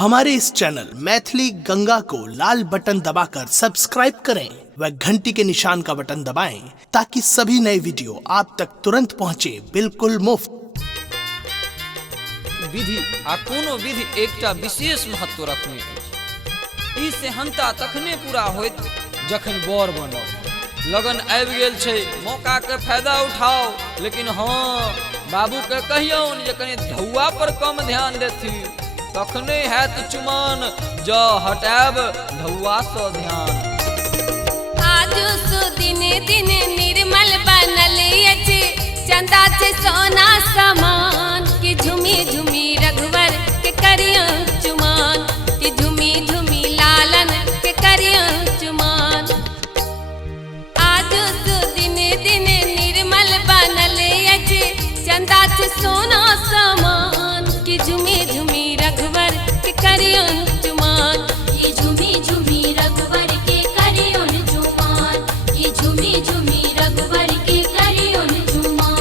हमारे इस चैनल मैथिली गंगा को लाल बटन दबाकर सब्सक्राइब करें व घंटी के निशान का बटन दबाएं ताकि सभी नए वीडियो आप तक तुरंत पहुंचे बिल्कुल मुफ्त। विधि आ कोनो विधि एकटा विशेष महत्व रखने अछि। ई सेहनता तखने पूरा होइत जखन बर बनब। लगन आबि गेल छै, मौका के फायदा उठाओ। लेकिन हाँ, बाबू के कहियौन जे कनी धौआ पर कम ध्यान देथि, तखने हैत चुमान ज हटाब धौआ सँ ध्यान। आज दिने दिने निर्मल बनल अछि, चंदा छै सोना समान। कि झुमी झुमी रघुवर के करिया चुमान, कि झुमी झुमी लालन के करिया चुमान। आज दिने दिने निर्मल बनल अछि, चंदा छै सोना समान। कि झुमी झुमी रघुवर के करिया चुमान, कि झुमी झुमी रघुवर के करियोन चुमान, कि झुमी झुमी रघुवर के करियोन चुमान।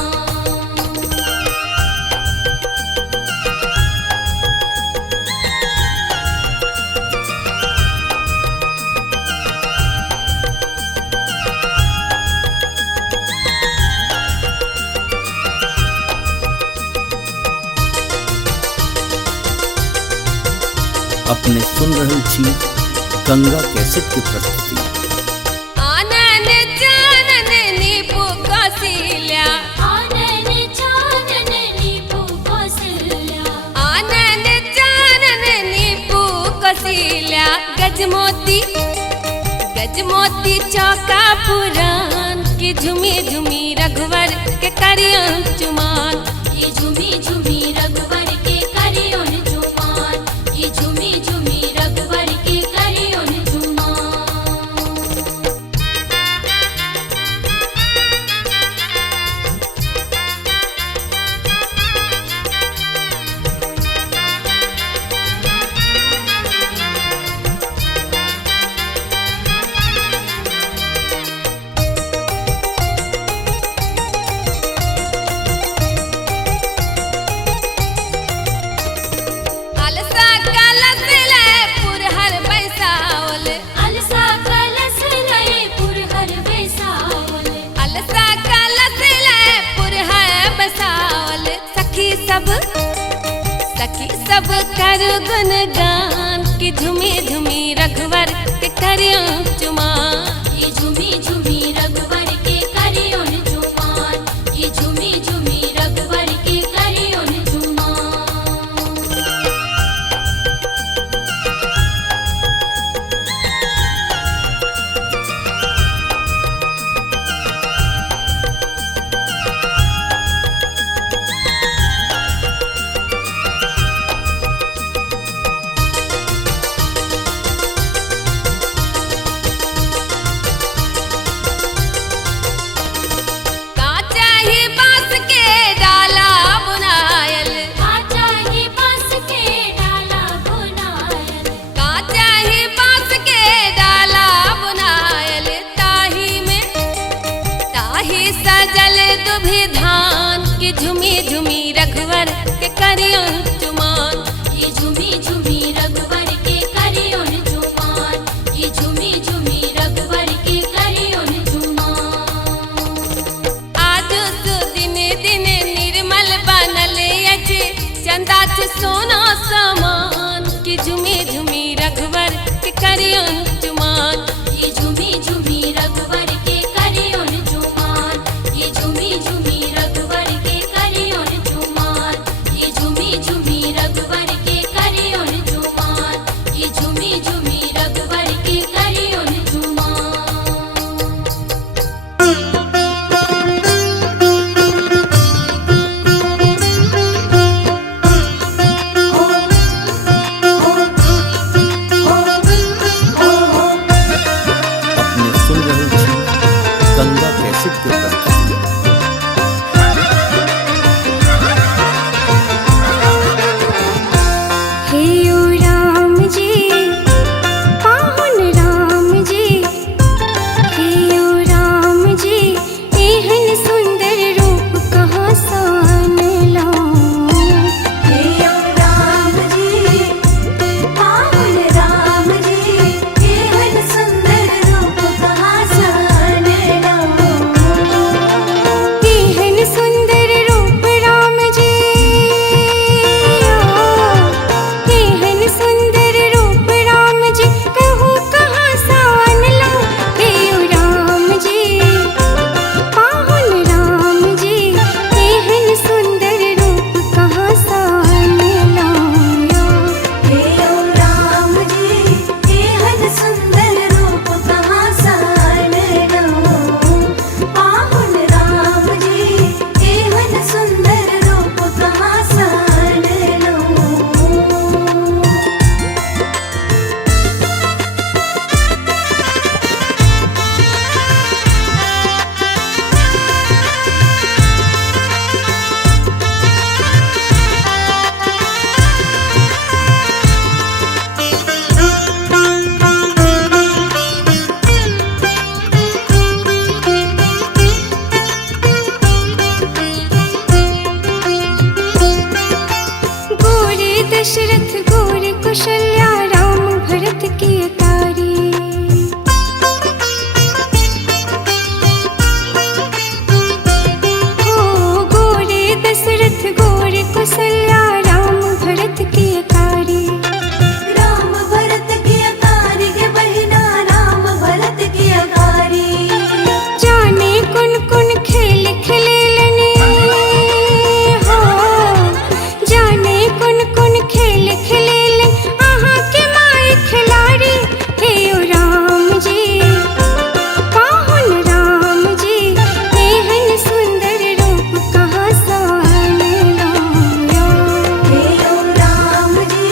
अपने सुन रहल छी गंगा कैसेट की प्रस्तुति। आनन जानन नीपु कौशल्या, आनन जानन नीपु कौशल्या, आनन जानन नीपु कौशल्या। गजमोती गजमोती चौका पुरान, कि झुमी झुमी रघुवर के करिया चुमान। कि झुमी झुमी रघुवर के करियोन चुमान, कि झुमी झुमी रघुवर के करियोन चुमान। अलसा कलश ले पुरहर बैसावल, अलसा कलश लय पुरहर बैसावल, अलसा कलश ले पुरहर बैसावल। सखी सब कर गुणगान, कि झुमी झुमी रघुवर के करिया चुमान। कि झुमी झुमी रघुवर के करियोन चुमान, कि झुमी झुमी रघुवर के करियोन चुमान। काचा ही बांस के डाला बुनायल, काचा ही बांस के डाला बुनायल, काचा ही बांस के डाला बुनायल। ताही सजल दुभि धान, कि झुमी झुमी रघुवर के करिया चुमान। कि झुमी झुमी रघुवर के करियोन चुमान, कि झुमी झुमी रघुवर के करियोन चुमान। आज दिने दिने निर्मल बनल अछि, चंदा छै सोना समान। कि झुमी झुमी रघुवर के करिया चुमान, कि झुमी झुमी रघुवर के करियोन चुमान, कि झुमी झुमी रघुवर के करियोन चुमान, कि झुमी झुमी रघुवर के करियोन चुमान, कि झुमी झुमी रघुवर के करियोन चुमान। अपने सुन रहल छी कौशल्या राम भरत की अटारी। हो गोरे दशरथ गोरे कौशल्या राम भरत की अटारी। राम भरत की अकारी के बहिना राम भरत की अकारी। जाने कुन कुन खेल खेलेलने हो, जाने कुन कुन खेल खेलेलन आहा के माय खिलाड़ी। हे ओ राम जी पाहुन राम जी, एहन सुंदर रूप कहाँ सान लाया। हे ओ राम जी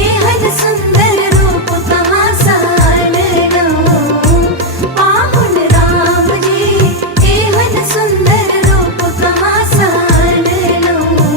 एहन सुंदर रूप कहाँ सान लाऊं। पाहुन राम जी एहन सुंदर रूप कहाँ सान लाऊं।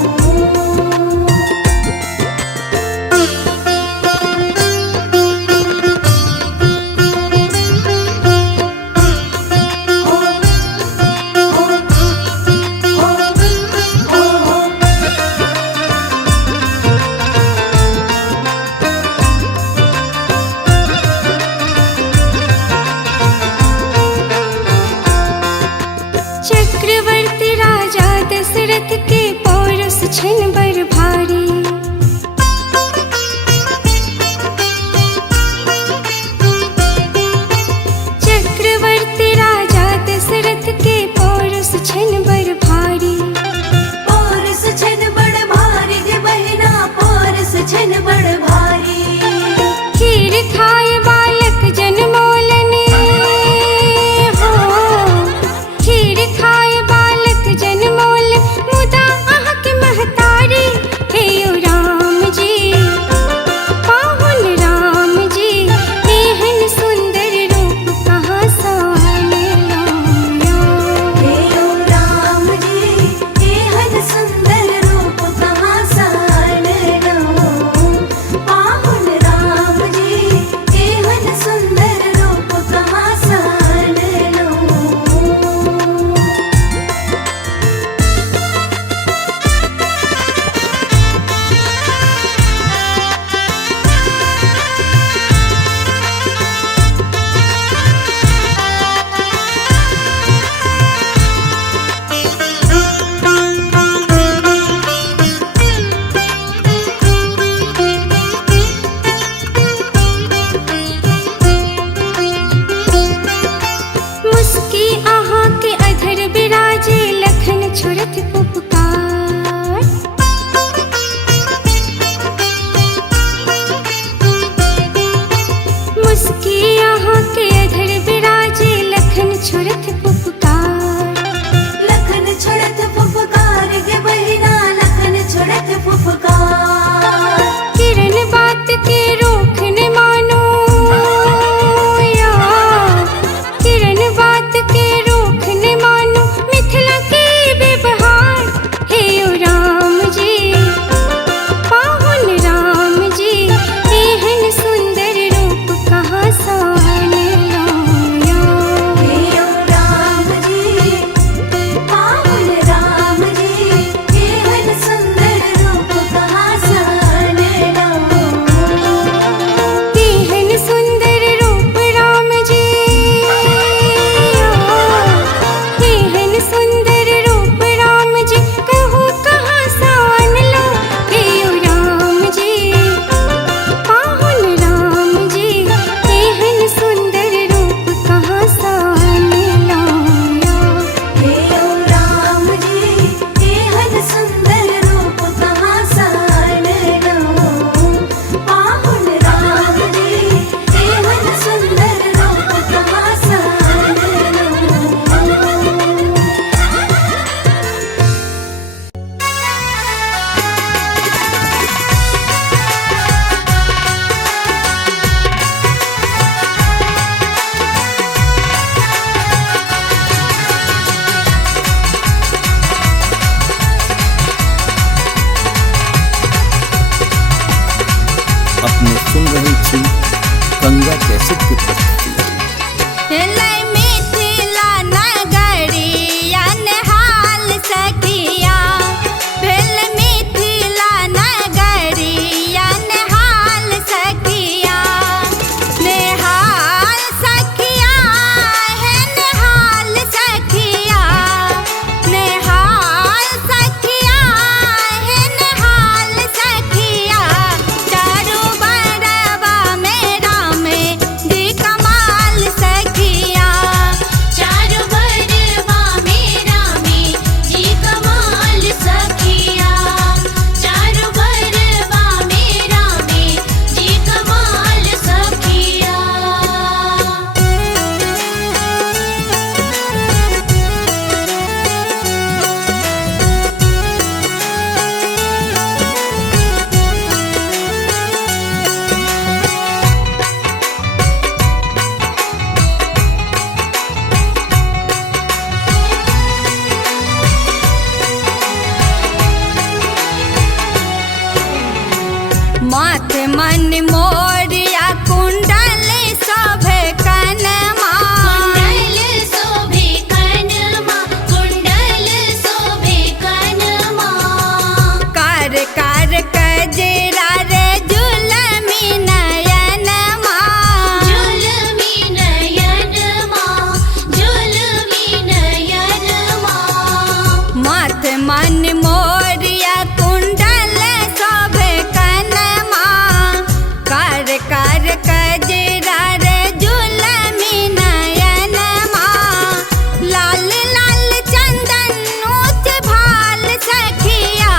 चक्रवर्ती राजा दशरथ के पौरस छिन बर भारी। चक्रवर्ती राजा दशरथ के पौरस छिन बर भारी। पौरस छन बड़ भारी गे बहिना पौरस छन बड़ भारी। खीर खाए बालक जनमोलने हो, खीर खाए बालक जनमोल मुदा आह के महतारी। हे ओ राम जी पाहुन राम जी, एहन सुंदर रूप कहाँ सान लाया। हे ओ राम जी एहन सुंदर रूप कहाँ सान लाऊं। पाहुन राम जी एहन सुंदर रूप कहाँ सान लाऊं। मुस्की आहा के अधर बिराजे लखन छुरत पुपकार। मुस्की आहा के अधर बिराजे लखन छुरत पुपकार। लखन छुड़त फुफकार गे बहिना लखन छुड़त फुफकार। किरण बात के रोक न मानो या, किरण बात के रोक न मानो मिथिला के व्यवहार। हे ओ राम जी पाहुन राम जी, एहन सुंदर रूप कहाँ सान लाया। हे ओ राम जी पाहुन राम जी एहन सुंदर रूप कहाँ सान सुन रहे छी गंगा कैसेट की प्रस्तुति। मिथिला नगरिया हाल सखिया भेल मिथिला नगरिया हाल मन मोरिया कुंडल शोभे कनमा कुंडल शोभे कनमा कुंडल शोभे कनमा कर कर कजरा रे जुलमी नयनमा जुलमी नयनमा जुलमी नयनमा मत मन मोरिया कुंडल शोभे कनमा कर कर कजरा रे जुलमी नयनमा लाल लाल चंदन ऊंच भाल सखिया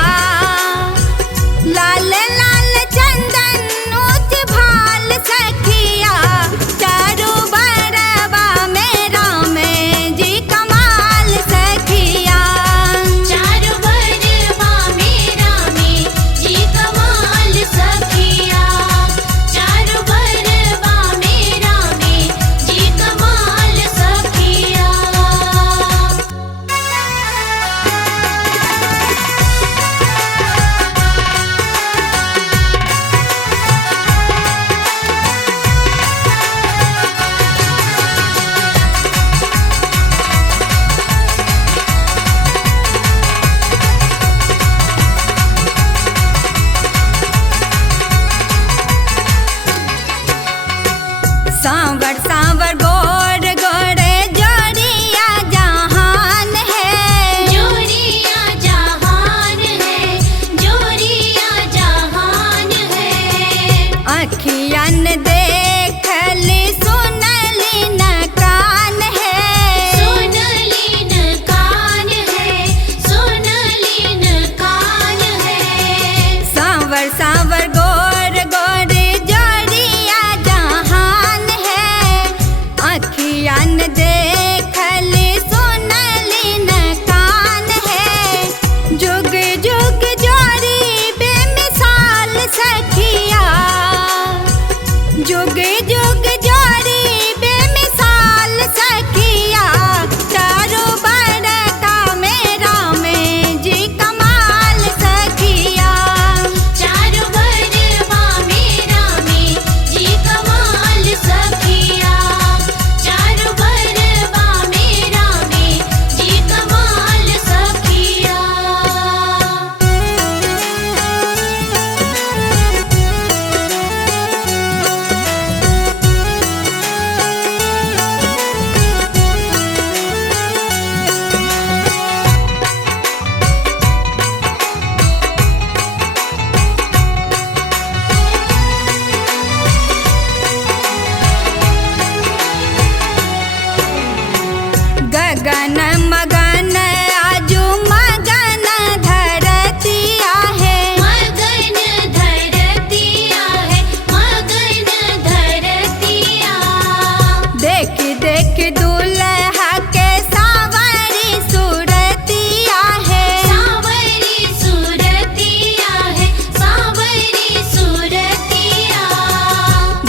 लाल लाल चंदन ऊंच भाल सखिया चारू बरबा मेरा में जी कमाल सखिया चारू बरबा मेरा में जी कमाल सखिया चारू बरबा मेरा में जी कमाल सखिया सांवर सांवर गोर गोरे जोड़िया जहान है जोरिया जहान है जोरिया जहान है अखियन देखली सुनली न कान है सोनलीन कान है सोनलीन कान है सांवर सांवर गोर गोरे जोड़िया जहान है अखियन देखली सुनली न कान है जुग जुग जोड़ी बेमिसाल सखिया जुग जुग जोड़ी बेमिसाल सखिया चारों बरका मेरा में जी कमाल सखिया चारू बरबा मेरा में जी कमाल सखिया चारू बरबा मेरा में जी कमाल सखिया गगन मगन आजू मगन धरतिया है मगन धरतिया है मगन धरतिया देख देख दूल्हा के सावरी सूरतिया है सावरी सूरतिया है सावरी सूरतिया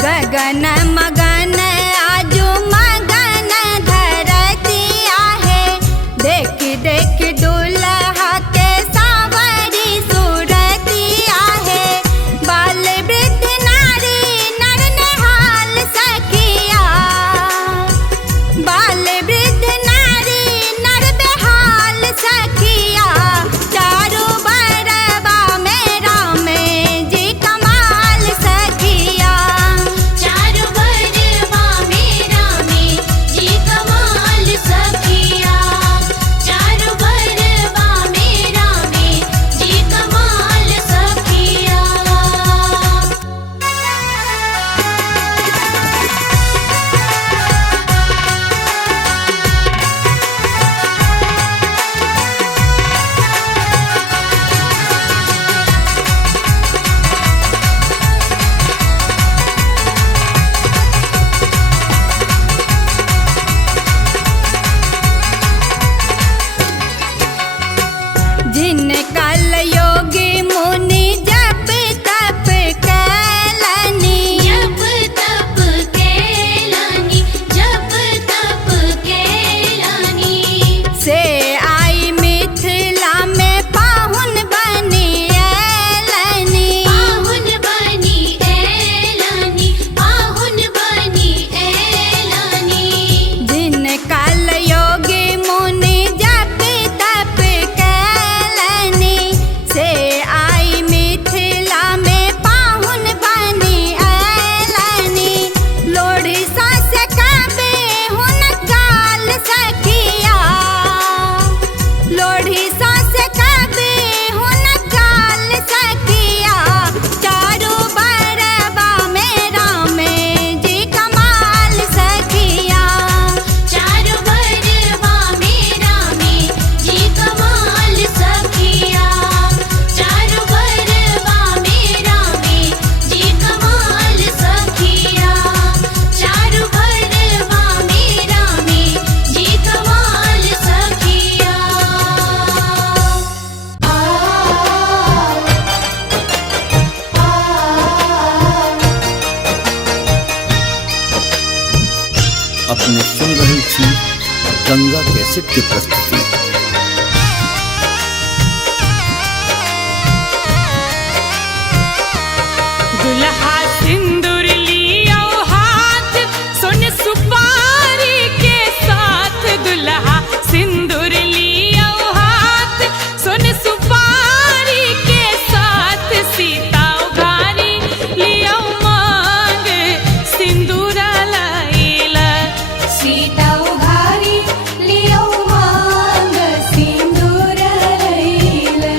गगन मगन आजू मगन धरतिया है देख देख दूल्हा के सावरी सूरतिया है बाल वृद्ध नारी नर निहाल सखिया बाल वृद्ध नारी नर बेहाल सखिया चारू बरबा मेरा में जी कमाल सखिया चारू कैसेट की प्रस्तुति। दुल्हा सिंदूर लियो हाथ सोन सुपारी के साथ, दुल्हा सिंदूर लियो हाथ सोन सुपारी के साथ, सीता उघारी लियो मांग सिंदूर लाइला, सीता उघारी लियो मांग सिंदूर लैला।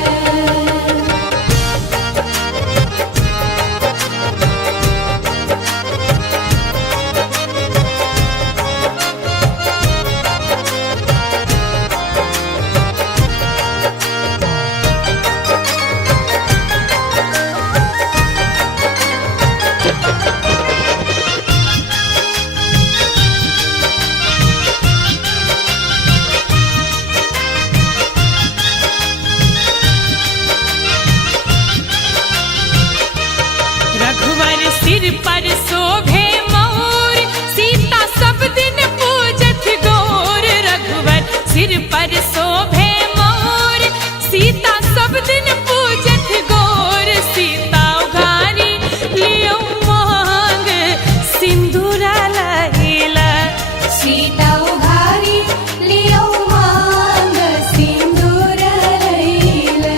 रघुवर सिर पर शोभे मोर, सीता सब दिन पूजत गौर, रघुवर सिर पर शोभे मोर, सीता सब दिन पूजत गौर, सीता उघारी लियो मांग सिंदूर लैला, सीता उघारी लियो मांग सिंदूर लैला।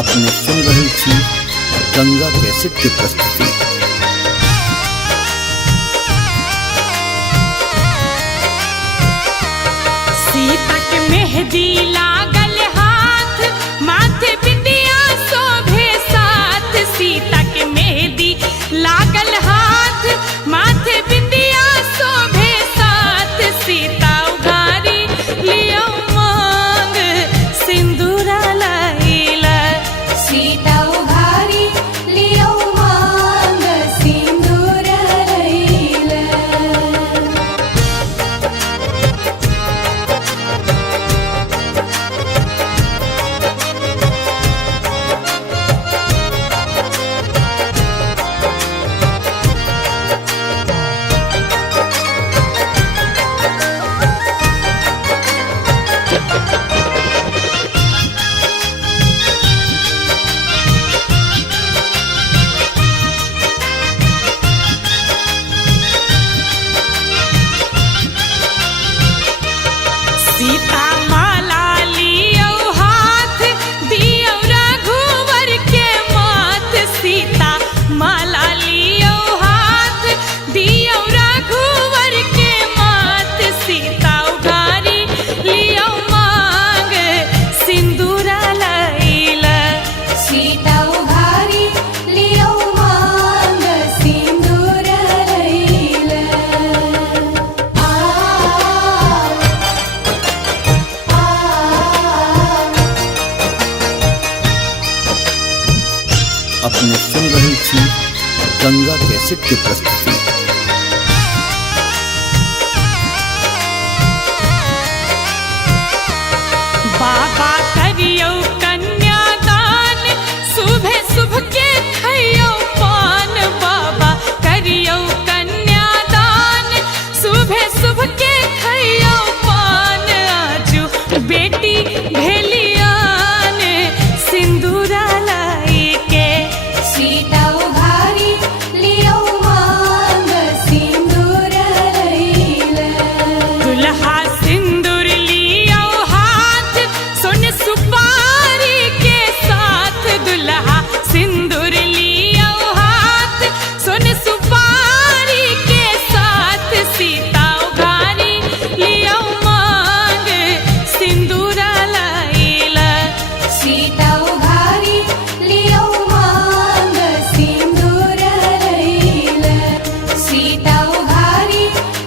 अपने सुन रही थी गंगा कैसेट की प्रस्तुति। सीता के मेहंदी लागल हाथ, माथे बिंदिया शोभे साथ, सीता के मेहंदी लागल हाथ, माथे बिंदिया शोभे साथ, सीता उघारी लियो मांग सिंदूर लैला, सीता उघारी लियो मांग सिंदूर लैला। सीता माला लियो हाथ, दियो रघुवर के माथ, सीता माला लियो हाथ, दियो रघुवर के माथ, सीता उघारी लियो मांग सिंदूर लैला, सीता उघारी लियो मांग सिंदूर लैला। अपने सुन रही थी गंगा कैसेट की प्रस्तुति। बाबा करियो कन्यादान, सुबह सुबह के खइयो पान, बाबा करियो कन्यादान, सुबह सुबह के खइयो पान, आजू बेटी भेलियान सिंदूर लाई के, सीता उघारी लियो मांग सिंदूर लैला। दुल्हा सिंदूर लियो हाथ सोन सुपारी के साथ, दुल्हा सिंदूर लियो हाथ सोन सुपारी के साथ, सीता उघारी लियो मांग सिंदूर लैला, सीता उघारी लियो मांग सिंदूर लैला। सीता उघारी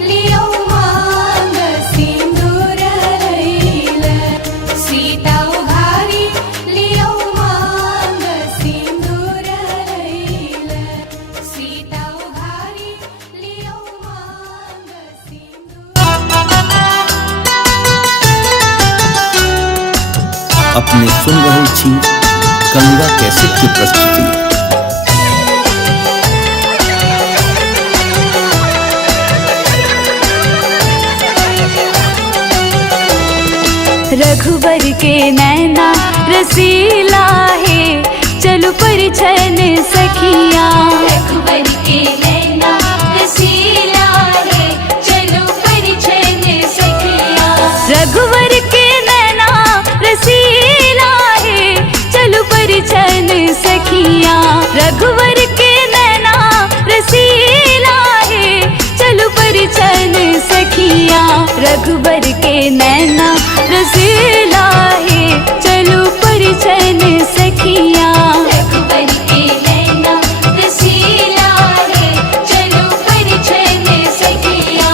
लियो मांग सिंदूर लैला। सीता उघारी लियो मांग सिंदूर लैला। सीता उघारी लियो मांग सिंदूर। अपने सुन रही थी गंगा कैसेट की प्रस्तुति। रघुवर के नैना रसीला है, चलो परिछन सखिया। रघुवर के नैना रसीला है, चलो परिछन सखिया। रघुवर के नैना रसीला है, चलो परिछन सखिया। रघुवर के नैना रसीला है, चलो परिछन सखिया। रघुवर के नैना रसीला है, चलो परिछन सखिया। रघुवर के नैना रसीला है, चलो परिछन सखिया।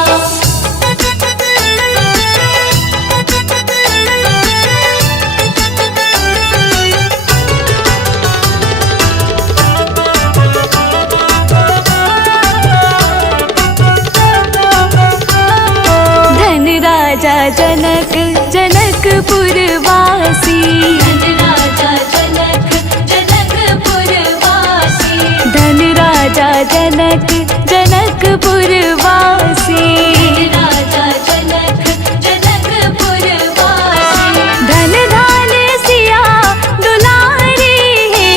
धन राजा जनक जनकपुरवासी। धन राजा जनक जनकपुरवासी। धन राजा जनक जनकपुरवासी। धन राजा जनक जनकपुरवासी। धन धान सिया दुलारी है,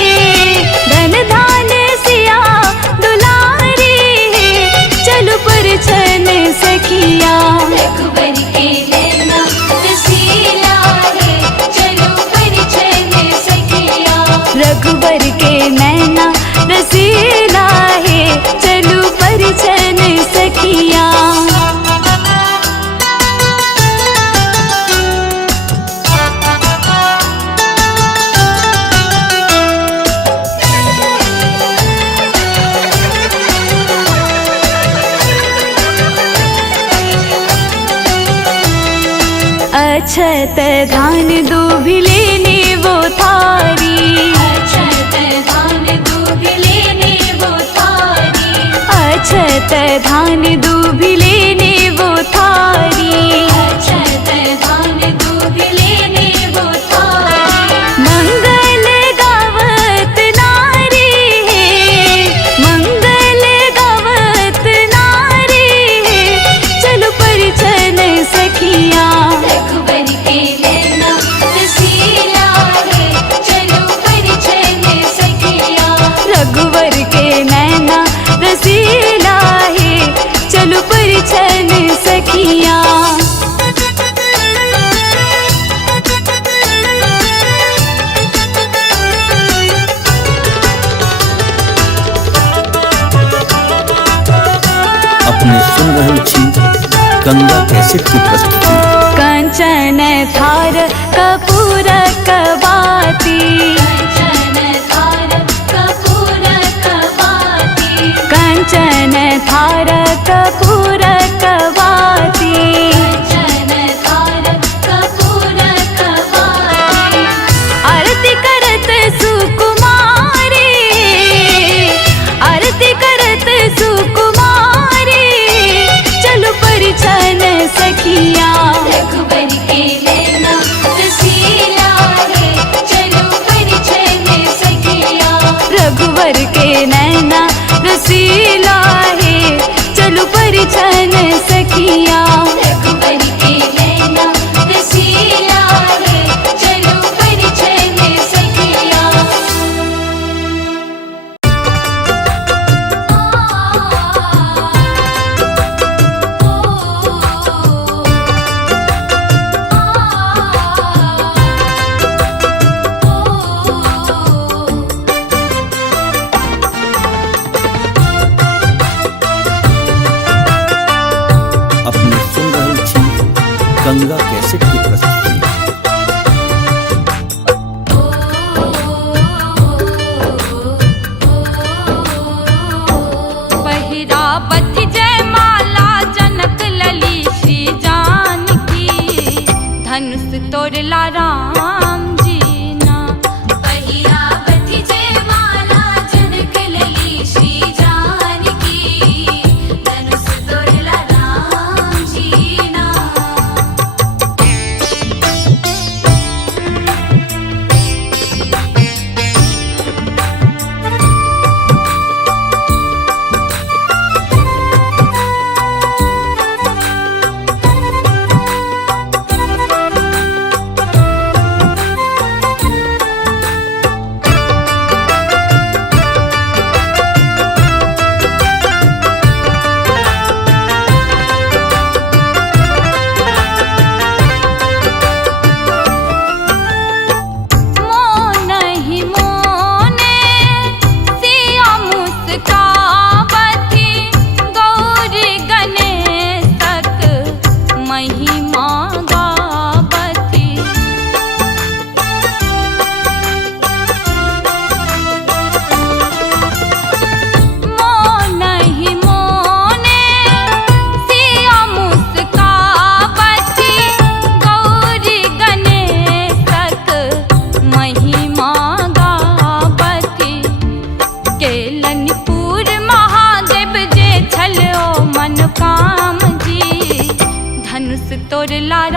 धन धान सिया दुलारी है, चलो परिछन सखिया। रघुवर के नैना रसीला है, चलो परिछन सखिया। रघुवर के नैना रसीला है, चलो परिछन सखिया। अक्षत धान दूभिले ने वो थारी। अक्षत धान दूभिले ने वो थारी। अक्षत धान दूभिले ने वो थारी। अक्षत धान दूभिले ने वो थारी। मंगल गावत नारी है, मंगल गावत नारी है, चलो परिछन सखिया। रघुवर के नैना रसीला है, चलो परिछन सखिया। रघुवर के नैना रसीला है, चलो परिछन सखिया। अपने सुन रहल छी गंगा कैसेट की प्रस्तुति। कंचन थार कपूर कबाती। कंचन थार कपूर कबाती। कंचन थार कपूर कबाती। कंचन थार कपूर कबाती। आरती करत सुकुमारी, आरती करत सुकुमारी, चलो परिछन सखिया। रघुवर के नैना रसीला है, चलो परिछन सखिया। रघुवर के नैना रसीला है, चलो परिछन सखिया। रघुवर के नैना रसीला है, चलो परिछन सखिया। अपने सुन रहल छी गंगा कैसेट की प्रस्तुति। पहिरा बथ जय माला जनक लली श्री जानकी। धनुष तोड़ला राम जी ना। पहिरा बथ जय माला जनक लली श्री जानकी। धनुष तोड़ला राम जी ना।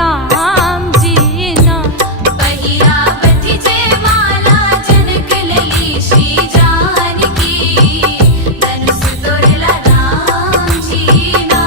राम जी ना। पहिया बंधी जय माला जनक लली श्री जानकी, धनुष तोड़ला राम जी ना।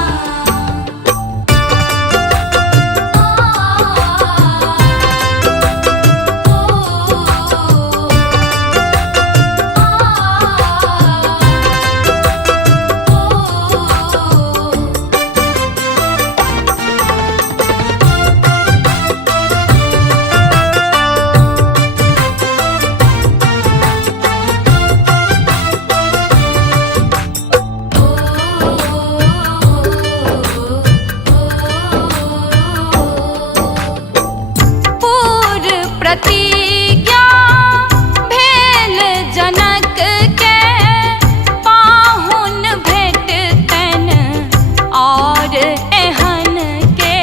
प्रतिज्ञा भेल जनक के, पाहुन भेटतन और एहन के।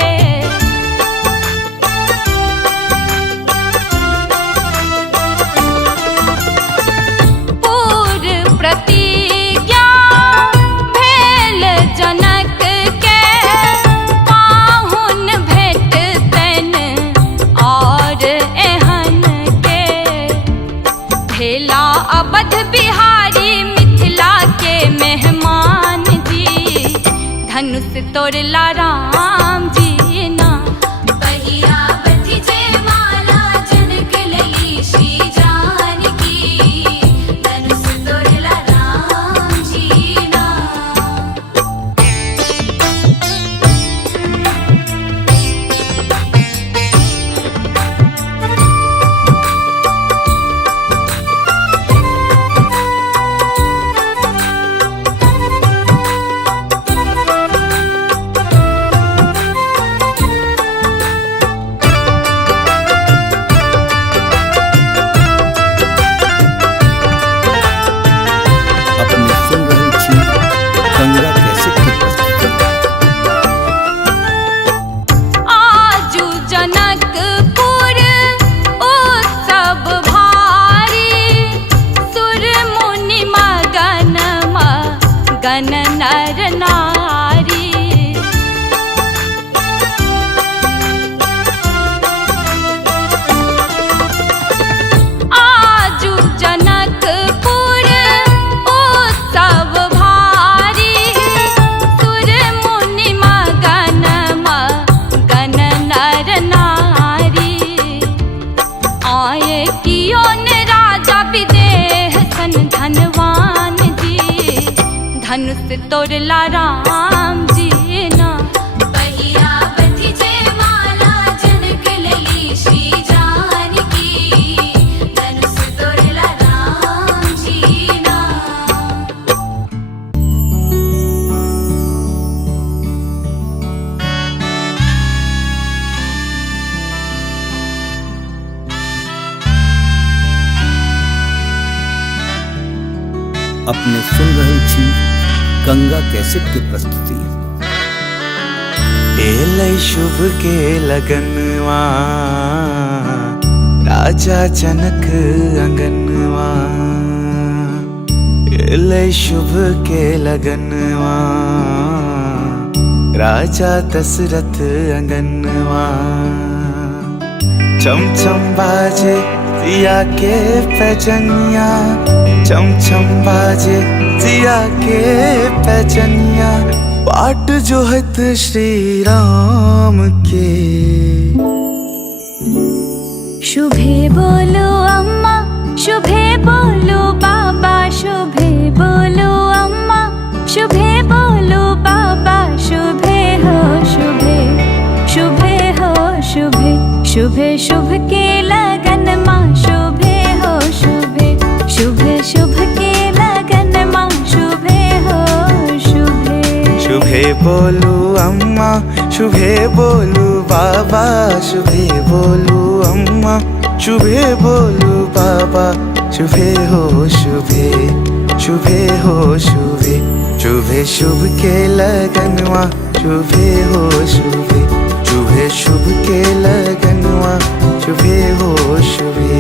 पूर्व प्रतिज्ञा भेल जनक के, पाहुन भेटतन और एहन के। भेला अवध बिहारी मिथिला के मेहमान जी, धनुष तोड़ला राम जी ना। पहिया बंधी जय माला जनक लली श्री जानकी, धनुष तोड़ला राम जी ना। अपने सुन रहल छी गंगा कैसेट की प्रस्तुति। आजू जनकपुर उत्सव भारी, सुर मुनि मगन मगन नर नारी। आजू जनकपुर उत्सव भारी, सुर मुनि मगन मगन नर नारी। आए कियोन राजा विदेह सन धनवान जी, धनुष तोड़ला राम जी ना। पहिया बंधी जय माला जनक लली श्री जानकी, धनुष तोड़ला राम जी ना। अपने सुन रहल छी गंगा कैसेट की प्रस्तुति। एलै शुभ के लगनवा, राजा जनक अंगनवा। एलै शुभ के लगनवा, राजा दशरथ अंगनवा। चम चम बाजे जिया के पैजनिया, चम चम बाजे जिया के पैजनिया। बाट जोहत श्री राम के। शुभे बोलो अम्मा, शुभे बोलो बाबा, शुभे बोलो अम्मा, शुभे बोलो बाबा। शुभे हो शुभे, शुभे हो शुभे, शुभे शुभ के लगन माँ। शुभे हो शुभे, शुभे शुभ के लगन माँ। शुभे हो शुभे। शुभे बोलू अम्मा, शुभे बोलू बाबा। शुभे बोलू अम्मा, शुभे बोलू बाबा। शुभे हो शुभे, शुभे हो शुभे, शुभे शुभ के लगनवा। शुभे हो शुभे, शुभे शुभ के लगनवा। शुभे हो शुभे।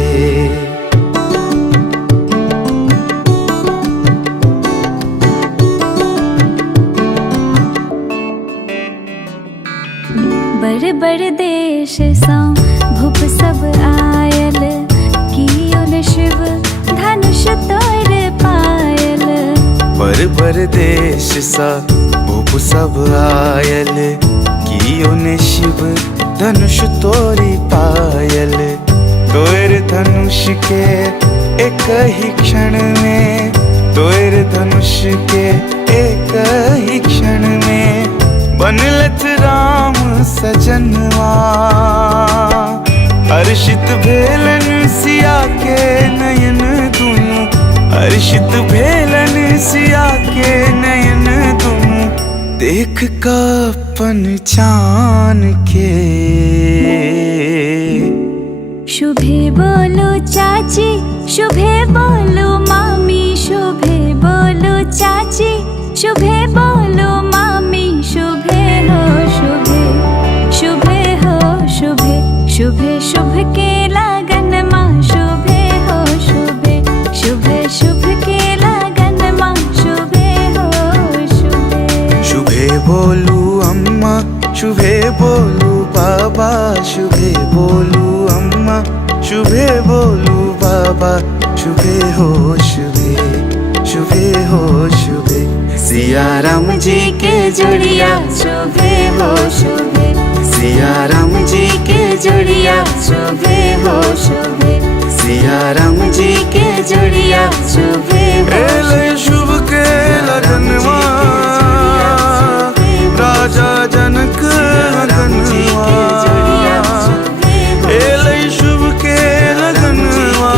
बर बर दे देश सा भूप सब आयल कियोन शिव धनुष तोर पायल बर देश सा भूप सब आयल कियोन शिव धनुष तोरी पायल तोर धनुष के एक ही क्षण में तोर धनुष के एक ही क्षण में बनलत राम सजनवा हर्षित भेलन सिया के नयन दूं हर्षित भेलन सिया के नयन दूं देख कपन चान के शुभे बोलो चाची शुभे बोलो मामी शुभे बोलो चाची शुभे बोलो मामी शुभे हो शुभे शुभे हो शुभे शुभे शुभ के लगन माँ शुभे हो शुभे शुभे शुभ के लगन माँ शुभे हो शुभे शुभे बोलू अम्मा शुभे बोलू बाबा शुभे बोलू अम्मा शुभे बोलू बाबा शुभे हो शुभे सिया राम जी के जोड़िया शुभे हो शुभे सिया राम जी के जोड़िया शुभे हो शुभे सिया राम जी के जोड़िया शुभे हो शुभ के लगनवा राजा जनक लगनवा शुभ के लगनवा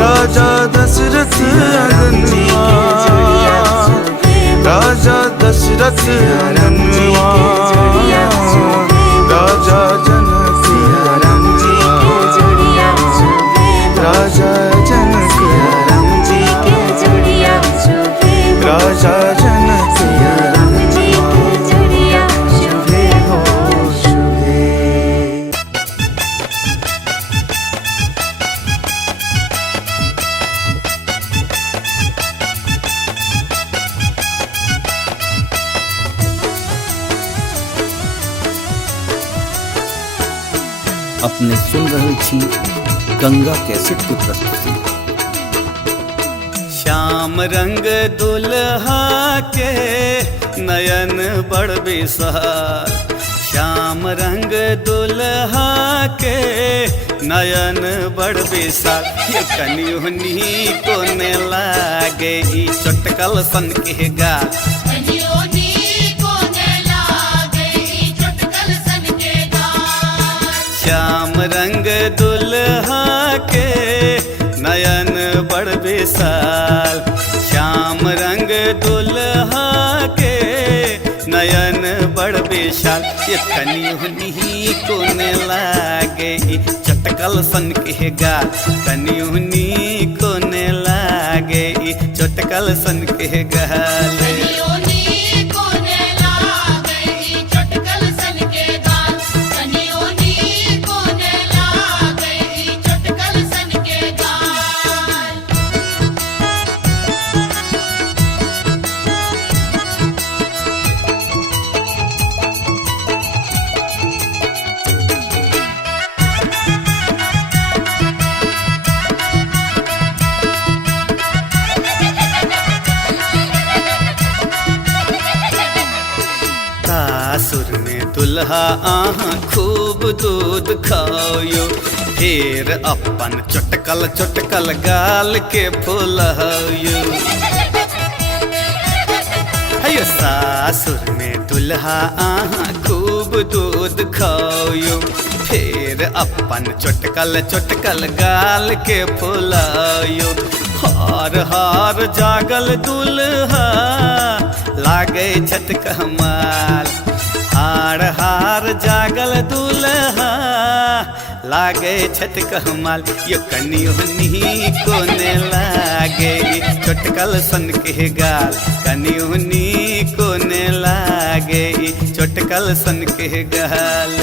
राजा दशरथ लगनवा राजा दशरथ लगनवा राजा जनक राम जी के जोड़िया राजा जनक राम जी के जोड़िया राजा जनक राम जी के जोड़िया शुभे हो शुभे अपने सुन रहल छी गंगा कैसेट की प्रस्तुति। श्याम रंग दुल्हा के नयन बड़ बिसार श्याम रंग दुल्हा के नयन बड़ बिसार ये कनियोनी को ने लागे ई चटकल सन के गा श्याम रंग दुल्हा के नयन बड़ विशाल श्याम रंग दुल्हा के नयन बड़ विशाल ये कनियोनी को ने लागे चटकल सन के गाल कनियोनी को ने लागे चटकल सन के गाल सासुर में दुल्हा आहा खूब दूध खाओ फिर अपन चटकल चटकल गाल के फुलायो अयो सासुर में दुल्हा आहा खूब दूध खाओ फिर अपन चटकल चटकल गाल के फुलायो हार हार जागल दुल्हा लागे छत कमाल हार हार जागल दुल्हा लागे छत कमाल यो कनियोनी को ने लागे चटकल सन के गाल कनियोनी को ने लागे चटकल सन के गाल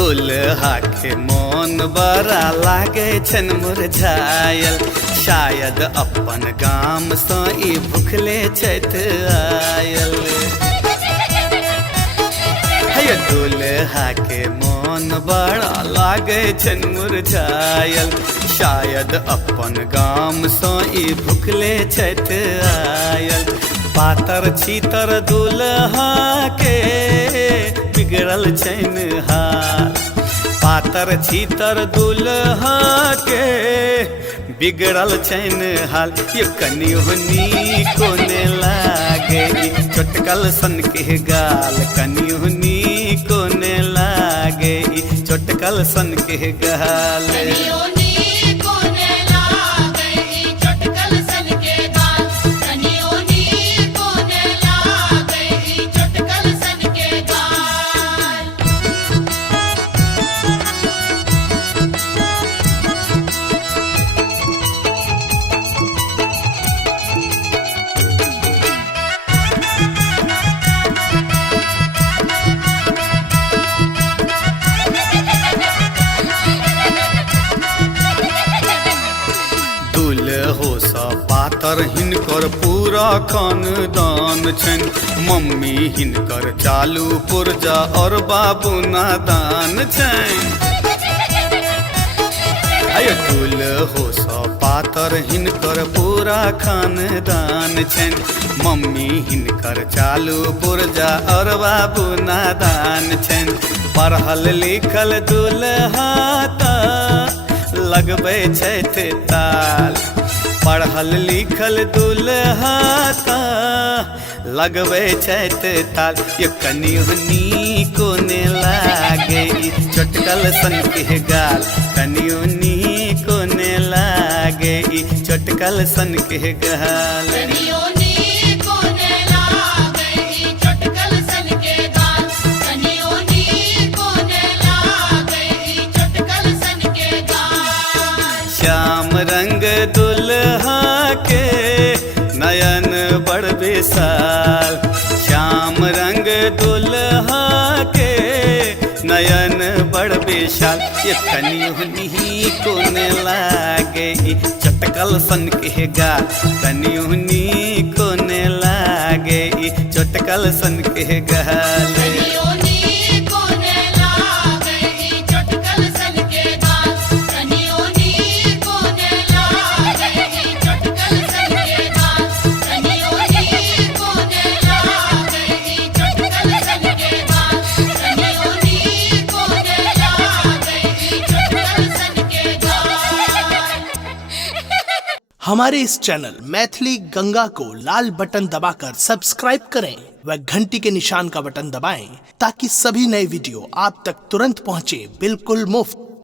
दुल्हा के मन बड़ा लागे छन मुरझायल, शायद अपन गाम सँ ई भुखले छथि आयल। है दुल्हा के मन बड़ा लागे छन मुरझायल, शायद अपन गाम सँ ई भुखले छथि आयल। पातर छीतर दुल्हा के बिगड़ल छन हाल, पातर छीतर दुल्हा के बिगड़ल छन हाल। ये कनिहुनी कोने लागे चटकल सन के गाल, कनिहुनी कोने लागे चटकल सन के गाल। हो सा पातर हिनकर पूरा खानदान छन, मम्मी हिनकर चालू पुर्जा और बाबू नादान छन। दुल्हो सा पातर हिनकर पूरा खानदान छन, मम्मी हिनकर चालू पुर्जा और बाबू नादान छन। पढ़ल लिखल दुल्हा त लगबै छथि ताल, पढ़ल लिखल दुल्हा त लगबै छथि ताल। ये कनिहुनी कोने लागे चटकल सन के गाल, कनिहुनी कोने लागे चटकल सन के गाल। श्याम रंग दुल्हा के नयन बड़ विशाल, श्याम रंग दुल्हा के नयन बड़ विशाल। ये कनिहुनी कोने लागे चटकल सन के गाल, कनिहुनी कोने लागे चटकल सन के गाल। हमारे इस चैनल मैथिली गंगा को लाल बटन दबाकर सब्सक्राइब करें व घंटी के निशान का बटन दबाएं ताकि सभी नए वीडियो आप तक तुरंत पहुंचे बिल्कुल मुफ्त।